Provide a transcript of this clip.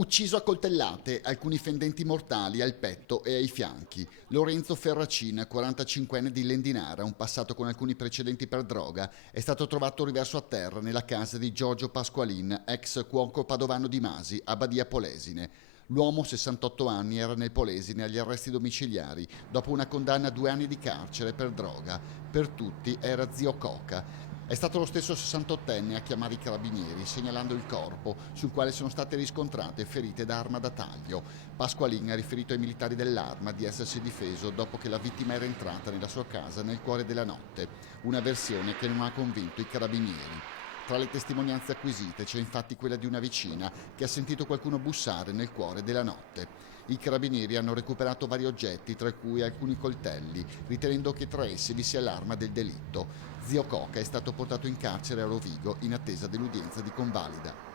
Ucciso a coltellate, alcuni fendenti mortali al petto e ai fianchi. Lorenzo Ferracin, 45enne di Lendinara, un passato con alcuni precedenti per droga, è stato trovato riverso a terra nella casa di Giorgio Pasqualin, ex cuoco padovano di Masi, a Badia Polesine. L'uomo, 68 anni, era nel Polesine agli arresti domiciliari dopo una condanna a 2 anni di carcere per droga. Per tutti era zio Coca. È stato lo stesso 68enne a chiamare i carabinieri segnalando il corpo sul quale sono state riscontrate ferite da arma da taglio. Pasqualin ha riferito ai militari dell'Arma di essersi difeso dopo che la vittima era entrata nella sua casa nel cuore della notte, una versione che non ha convinto i carabinieri. Tra le testimonianze acquisite c'è infatti quella di una vicina che ha sentito qualcuno bussare nel cuore della notte. I carabinieri hanno recuperato vari oggetti, tra cui alcuni coltelli, ritenendo che tra essi vi sia l'arma del delitto. Zio Coca è stato portato in carcere a Rovigo in attesa dell'udienza di convalida.